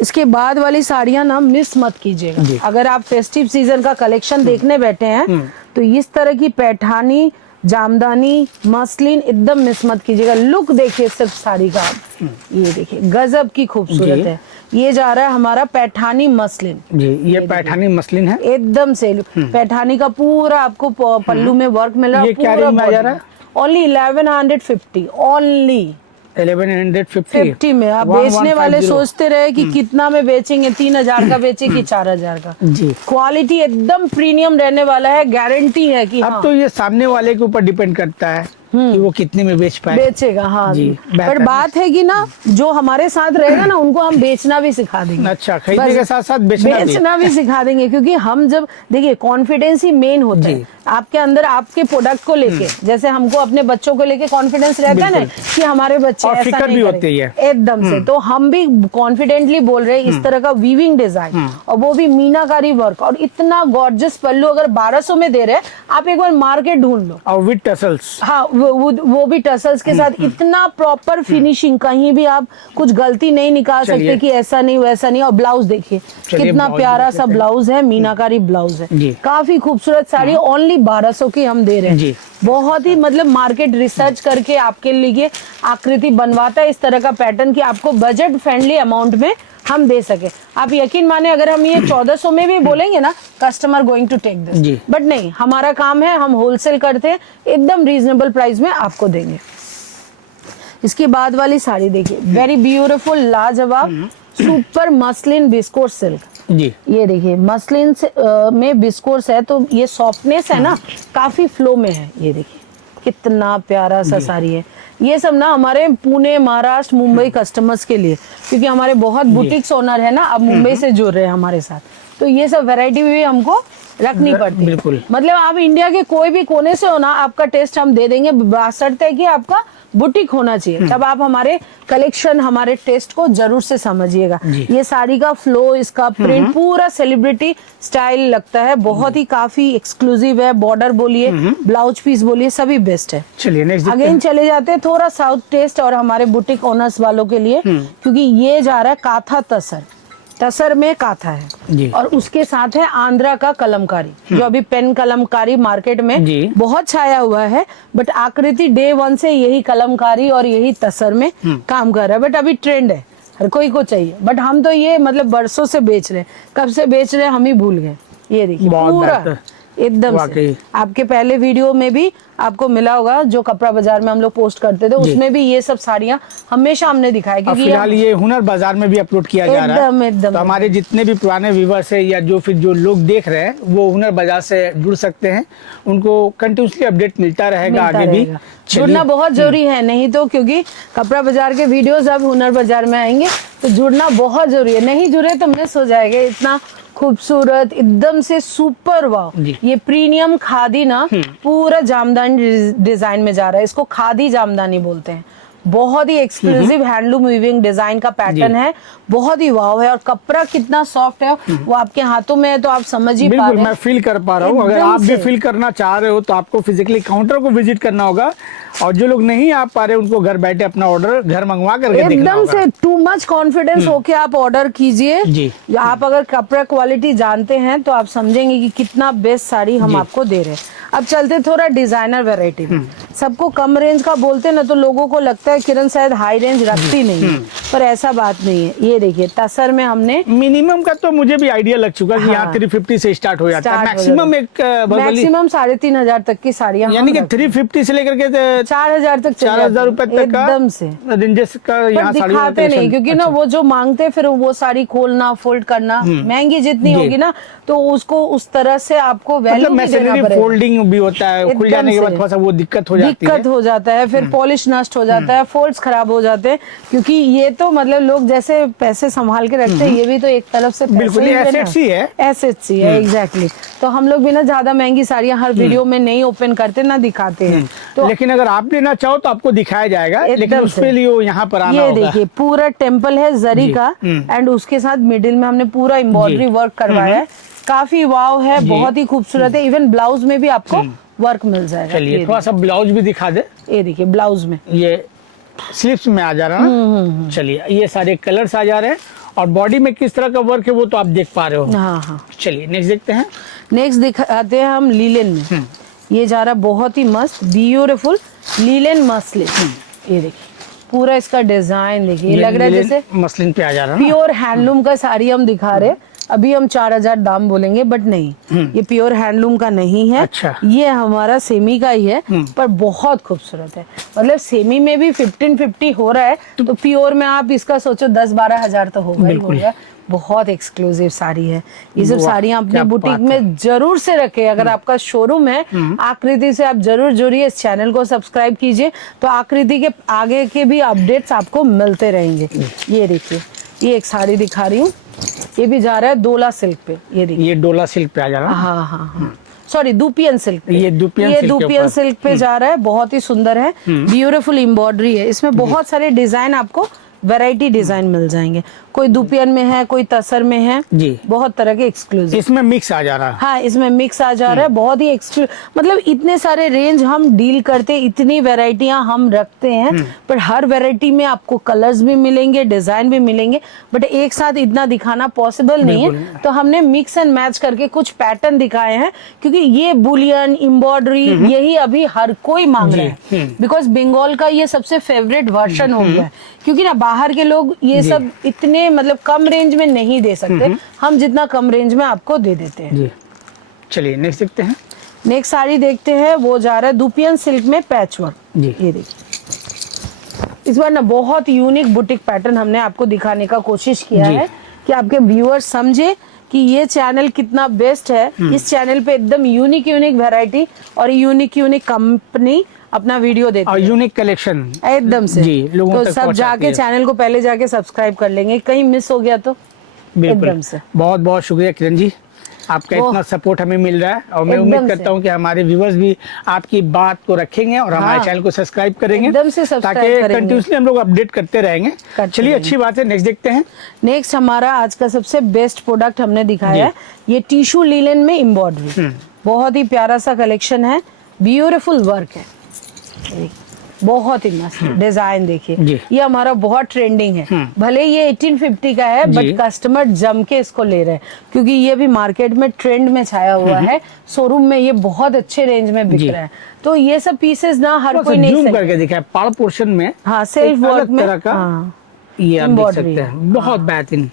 इसके बाद वाली साड़ियां ना मिस मत कीजिएगा। अगर आप फेस्टिव सीजन का कलेक्शन देखने बैठे हैं, तो इस तरह की पैठानी, जामदानी, मसलिन एकदम मिस मत कीजिएगा। लुक देखिए सिर्फ साड़ी का, ये देखिए गजब की खूबसूरत है। ये जा रहा है हमारा पैठानी मसलिन जी, ये पैठानी मसलिन है एकदम से। पैठानी का पूरा आपको पल्लू में वर्क मिल रहा है। ये क्या रेंज में आ जा रहा है? ओनली 1150 ओनली 1150 में। आप बेचने वाले सोचते रहे कि कितना में बेचेंगे, 3000 का बेचे कि 4000 का। जी। क्वालिटी एकदम प्रीमियम रहने वाला है, गारंटी है कि अब तो ये सामने वाले के ऊपर डिपेंड करता है कि वो कितने में बेच पाए। बेचेगा, हाँ जी, पर बेहतर बात है कि ना जो हमारे साथ रहेगा ना उनको हम बेचना भी सिखा देंगे। अच्छा, खरीदने बस के साथ साथ बेचना भी सिखा देंगे, क्योंकि हम जब देखिए कॉन्फिडेंस ही मेन होता है आपके अंदर, आपके प्रोडक्ट को लेके। जैसे हमको अपने बच्चों को लेके कॉन्फिडेंस रहता है ना कि हमारे बच्चे और ऐसा फिक्र नहीं भी होती है एकदम से, तो हम भी कॉन्फिडेंटली बोल रहे हैं इस तरह का वीविंग डिजाइन और वो भी मीनाकारी वर्क और इतना गॉर्जियस पल्लू अगर 1200 में दे रहे हैं, आप एक बार मार्केट ढूंढ लो। और विद टसल्स, हाँ वो भी टसल्स के साथ इतना प्रॉपर फिनिशिंग, कहीं भी आप कुछ गलती नहीं निकाल सकते कि ऐसा नहीं वैसा नहीं। और ब्लाउज देखिए कितना प्यारा सा ब्लाउज है, मीनाकारी ब्लाउज है, काफी खूबसूरत साड़ी, ओनली 1200 की हम दे रहे हैं। बहुत ही मतलब मार्केट रिसर्च करके आपके लिए आकृति बनवाता है इस तरह का पैटर्न कि आपको बजट फ्रेंडली अमाउंट में हम दे सके। आप यकीन माने अगर हम ये 1400 में भी बोलेंगे ना, customer going to take this, but नहीं, हमारा काम है, हम होलसेल करते हैं, एकदम रीजनेबल प्राइस में आपको देंगे। इसके बाद वाली साड़ी देखिए, वेरी ब्यूटीफुल, लाजवाब, सुपर मसलिन बिस्कोट सिल्क जी। ये देखिए मसलिन में बिस्कोट है, तो ये सॉफ्टनेस है ना, काफी फ्लो में है। ये देखिए कितना प्यारा सा साड़ी है। ये सब ना हमारे पुणे, महाराष्ट्र, मुंबई कस्टमर्स के लिए, क्योंकि हमारे बहुत बुटीक्स ओनर है ना, अब मुंबई से जुड़ रहे हैं हमारे साथ, तो ये सब वैरायटी भी हमको रखनी पड़ती है। मतलब आप इंडिया के कोई भी कोने से हो ना, आपका टेस्ट हम दे देंगे, बशर्ते है कि आपका बुटीक होना चाहिए, तब आप हमारे कलेक्शन, हमारे टेस्ट को जरूर से समझिएगा। ये साड़ी का फ्लो, इसका प्रिंट पूरा सेलिब्रिटी स्टाइल लगता है, बहुत ही काफी एक्सक्लूसिव है। बॉर्डर बोलिए, ब्लाउज पीस बोलिए, सभी बेस्ट है। चलिए नेक्स्ट अगेन चले जाते हैं थोड़ा साउथ टेस्ट और हमारे बुटीक ओनर्स वालों के लिए, क्योंकि ये जा रहा है काथा तसर, तसर में काथा है और उसके साथ है आंध्रा का कलमकारी, जो अभी पेन कलमकारी मार्केट में बहुत छाया हुआ है, बट आकृति डे 1 से यही कलमकारी और यही तसर में काम कर रहा है। बट अभी ट्रेंड है, हर कोई को चाहिए, बट हम तो ये मतलब बरसों से बेच रहे हैं, कब से बेच रहे हैं हम ही भूल गए। ये देखिए पूरा एकदम से, आपके पहले वीडियो में भी आपको मिला होगा जो कपड़ा बाजार में हम लोग पोस्ट करते थे, उसमें भी ये सब साड़ियाँ हमेशा हमने दिखाया, क्योंकि फिलहाल ये हुनर बाजार में भी अपलोड किया जा रहा है। एकदम तो हमारे जितने भी पुराने व्यूवर्स है या जो लोग देख रहे हैं, वो हुनर बाजार से जुड़ सकते हैं, उनको कंटिन्यूसली अपडेट मिलता रहेगा, आगे भी जुड़ना बहुत जरूरी है, नहीं तो क्योंकि कपड़ा बाजार के वीडियोस अब हुनर बाजार में आएंगे, तो जुड़ना बहुत जरूरी है। नहीं जुड़े तो मिस हो जाएगा। इतना खूबसूरत, एकदम से सुपर वाव, ये प्रीमियम खादी ना, पूरा जामदानी डिजाइन में जा रहा है, इसको खादी जामदानी बोलते हैं। बहुत ही एक्सक्लूसिव हैंडलूम वीविंग डिजाइन का पैटर्न है, बहुत ही वाव है, और कपड़ा कितना सॉफ्ट है, वो आपके हाथों में है तो आप समझ ही पा रहे हैं। मैं फील कर पा रहा हूँ। अगर आप भी फील करना चाह रहे हो तो आपको फिजिकली काउंटर को विजिट करना होगा, और जो लोग नहीं आ पा रहे उनको घर बैठे अपना ऑर्डर घर मंगवा करके एकदम से टू मच कॉन्फिडेंस होके आप ऑर्डर कीजिए। आप अगर कपड़ा क्वालिटी जानते हैं तो आप समझेंगे कि कितना बेस्ट साड़ी हम आपको दे रहे हैं। अब चलते थोड़ा डिजाइनर वैरायटी में। सबको कम रेंज का बोलते हैं ना, तो लोगों को लगता है किरण शायद हाई रेंज रखती नहीं है, पर ऐसा बात नहीं है। ये देखिए तसर में हमने मिनिमम का तो मुझे भी आइडिया लग चुका कि यहाँ 350 से स्टार्ट हो जाता है, मैक्सिमम 3,500 तक की साड़ियाँ, यानी कि 350 से लेकर के 4,000 तक, 4,000 रुपए तक का एकदम से रेंजेस का यहाँ साड़ी दिखाते नहीं, क्योंकि ना वो जो मांगते फिर वो साड़ी खोलना, फोल्ड करना, महंगी जितनी होगी ना, तो उसको उस तरह से आपको वैल्यू भी देना पड़ेगा। फोल्डिंग भी होता है, खुल जाने के बाद थोड़ा सा वो दिक्कत हो जाता है, फिर पॉलिश नष्ट हो जाता है, फोल्ड्स खराब हो जाते हैं, क्योंकि ये तो मतलब लोग जैसे पैसे संभाल के रखते हैं, ये भी तो एक तरफ से बिल्कुल एसेट्स ही है, एसेट्स ही है, एग्जैक्टली। तो हम लोग भी ना ज्यादा महंगी साड़ियाँ हर वीडियो में नहीं ओपन करते, ना दिखाते हैं, तो लेकिन अगर आप लेना चाहो तो आपको दिखाया जाएगा, लेकिन उसके लिए यहाँ पर आना होगा। ये देखिए पूरा टेम्पल है जरी का, एंड उसके साथ मिडिल में हमने पूरा एम्ब्रॉयडरी वर्क करवाया है, काफी वाव है, बहुत ही खूबसूरत है। इवन ब्लाउज में भी आपको वर्क मिल जाएगा। चलिए थोड़ा सा ब्लाउज भी दिखा दे। ये देखिए ब्लाउज में ये स्लीव्स में आ जा रहा है। चलिए ये सारे कलर्स आ जा रहे हैं, और बॉडी में किस तरह का वर्क है वो तो आप देख पा रहे हो। हाँ। चलिए नेक्स्ट देखते हैं। नेक्स्ट दिखाते हैं हम लीलन में। ये जा रहा बहुत ही मस्त ब्यूटीफुल लीलन मसलिन। ये देखिए पूरा इसका डिजाइन देखिए, लग रहा है जैसे मसलिन पे आ जा रहा है, प्योर हैंडलूम का साड़ी हम दिखा रहे हैं। अभी हम 4,000 दाम बोलेंगे, बट नहीं, ये प्योर हैंडलूम का नहीं है। अच्छा। ये हमारा सेमी का ही है, पर बहुत खूबसूरत है। मतलब सेमी में भी 1550 हो रहा है, तो प्योर में आप इसका सोचो 10-12 हजार तो होगा ही होगा। बहुत एक्सक्लूसिव साड़ी है। ये सब वाह, साड़ियां अपने क्या बुटीक बात में जरूर से रखें। अगर आपका शोरूम है आकृति से, आप जरूर जुड़िए, इस चैनल को सब्सक्राइब कीजिए, तो आकृति के आगे के भी अपडेट्स आपको मिलते रहेंगे। ये देखिए, ये एक साड़ी दिखा रही हूँ, ये भी जा रहा है डोला सिल्क पे। ये देखिए, ये डोला सिल्क पे आ जा रहा है। हाँ हाँ हाँ, सॉरी दुपियन सिल्क पे। ये दुपियन सिल्क पे जा रहा है, बहुत ही सुंदर है, ब्यूटीफुल एम्ब्रॉयडरी है। इसमें बहुत सारे डिजाइन आपको, वैरायटी डिजाइन मिल जाएंगे। कोई दुपियन में है, कोई तसर में है जी, बहुत तरह के एक्सक्लूसिव। इसमें मिक्स आ जा रहा है। हाँ, इसमें मिक्स आ जा रहा है, बहुत ही एक्सक्लूसिव। मतलब इतने सारे रेंज हम डील करते, इतनी वैरायटियां हम रखते हैं, पर हर वैरायटी में आपको कलर्स भी मिलेंगे, डिजाइन भी मिलेंगे, बट एक साथ इतना दिखाना पॉसिबल नहीं है। तो हमने मिक्स एंड मैच करके कुछ पैटर्न दिखाए हैं, क्योंकि ये बुलियन एम्ब्रॉयडरी यही अभी हर कोई मांग रहा है, बिकॉज बंगाल का ये सबसे फेवरेट वर्जन हो गया है। क्योंकि ना बाहर के लोग ये सब इतने मतलब कम रेंज में नहीं दे सकते, हम जितना कम रेंज में आपको दे देते हैं। जी, चलिए नेक्स्ट देखते हैं। नेक्स्ट साड़ी देखते हैं, वो जा रहा है दुपियन सिल्क में पैच वर्क। जी, ये देखिए, इस बार ना बहुत यूनिक बुटीक पैटर्न हमने आपको दिखाने का कोशिश किया है, कि आपके व्यूअर्स समझे कि ये चैनल कितना बेस्ट है। इस चैनल पे एकदम यूनिक वैरायटी और यूनिक कंपनी अपना वीडियो देती और है, यूनिक कलेक्शन एकदम से। जी, लोगों तो तक सब पहुंचाती जाके है। चैनल को पहले जाके सब्सक्राइब कर लेंगे, कहीं मिस हो गया तो बिल्कुल। एकदम से। बहुत बहुत शुक्रिया किरण जी, आपका इतना सपोर्ट हमें मिल रहा है, और मैं एकदम उम्मीद करता हूँ कि हमारे व्यूअर्स भी आपकी बात को रखेंगे और हमारे चैनल को सब्सक्राइब करेंगे, एकदम से सब्सक्राइब ताकि करेंगे। कंटिन्यूसली हम लोग अपडेट करते रहेंगे। चलिए, अच्छी बात है, नेक्स्ट देखते हैं। नेक्स्ट हमारा आज का सबसे बेस्ट प्रोडक्ट हमने दिखाया है, ये टिश्यू लिनन में एम्ब्रॉयडरी। बहुत ही प्यारा सा कलेक्शन है, ब्यूटीफुल वर्क है, बहुत ही मस्त डिजाइन। देखिए, ये हमारा बहुत ट्रेंडिंग है। भले ये 1850 का है, बट कस्टमर जम के इसको ले रहे हैं, क्योंकि ये भी मार्केट में ट्रेंड में छाया हुआ है। शोरूम में ये बहुत अच्छे रेंज में बिक रहा है। तो ये सब पीसेस ना हर कोई नहीं जूम करके दिखा है, पाड़ पोर्शन में, हाँ, सेल्फ वर्क में तरह का ये आप देख सकते हैं, बहुत बेहतरीन।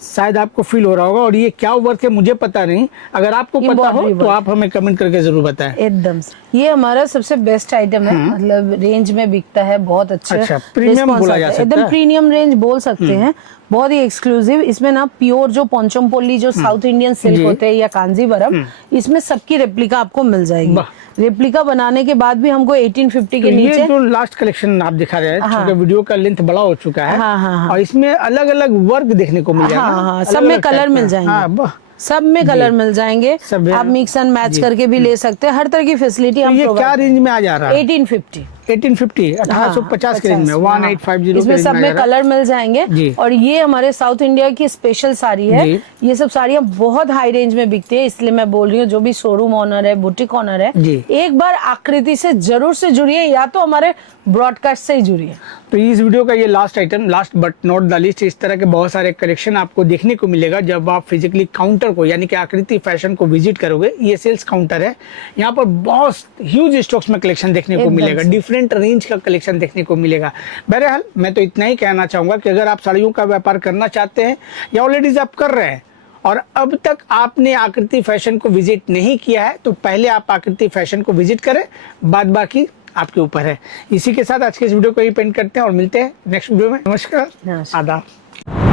शायद आपको फील हो रहा होगा, और ये क्या वर्क है मुझे पता नहीं, अगर आपको पता हो तो आप हमें कमेंट करके जरूर बताएं। एकदम से, ये हमारा सबसे बेस्ट आइटम है, मतलब रेंज में बिकता है, बहुत अच्छा प्रीमियम बोला जा सकता है, एकदम प्रीमियम रेंज बोल सकते हैं, बहुत ही एक्सक्लूसिव। इसमें ना प्योर जो पोंचमपल्ली जो साउथ इंडियन सिल्क होते हैं या कांजीवरम, इसमें सबकी रेप्लिका आपको मिल जाएगी। रेप्लिका बनाने के बाद भी हमको 1850 के नीचे, ये जो लास्ट कलेक्शन आप दिखा रहे हैं, क्योंकि वीडियो का लेंथ बड़ा हो चुका है, और इसमें अलग अलग वर्क देखने को मिल जाएगा। सब में कलर मिल जाएंगे, सब में कलर मिल जाएंगे, आप मिक्स एंड मैच करके भी ले सकते हैं, हर तरह की फैसिलिटी हम ये क्या रेंज में आ जा रहा है? 1850 1850 के रेंज में, 1850 इसमें सब में कलर मिल जाएंगे। और ये हमारे साउथ इंडिया की स्पेशल साड़ी है। ये सब साड़ियाँ बहुत हाई रेंज में बिकती है, इसलिए मैं बोल रही हूँ, जो भी शोरूम ओनर है, बुटीक ओनर है, एक बार आकृति से जरूर से जुड़िए, या तो हमारे ब्रॉडकास्ट से ही जुड़िए। तो इस वीडियो का ये last item, last but not the list, इस तरह के बहुत सारे कलेक्शन आपको देखने को मिलेगा जब आप फिजिकली काउंटर को, यानी कि आकृति फैशन को विजिट करोगे। ये सेल्स काउंटर है, यहाँ पर बहुत ह्यूज स्टॉक्स में कलेक्शन देखने को मिलेगा, डिफरेंट रेंज का कलेक्शन देखने को मिलेगा। बहरहाल मैं तो इतना ही कहना चाहूंगा कि अगर आप साड़ियों का व्यापार करना चाहते हैं, या ऑलरेडी आप कर रहे हैं और अब तक आपने आकृति फैशन को विजिट नहीं किया है, तो पहले आप आकृति फैशन को विजिट करें, बाद बाकी आपके ऊपर है। इसी के साथ आज के इस वीडियो को ही पेंट करते हैं और मिलते हैं नेक्स्ट वीडियो में। नमस्कार, आदाब।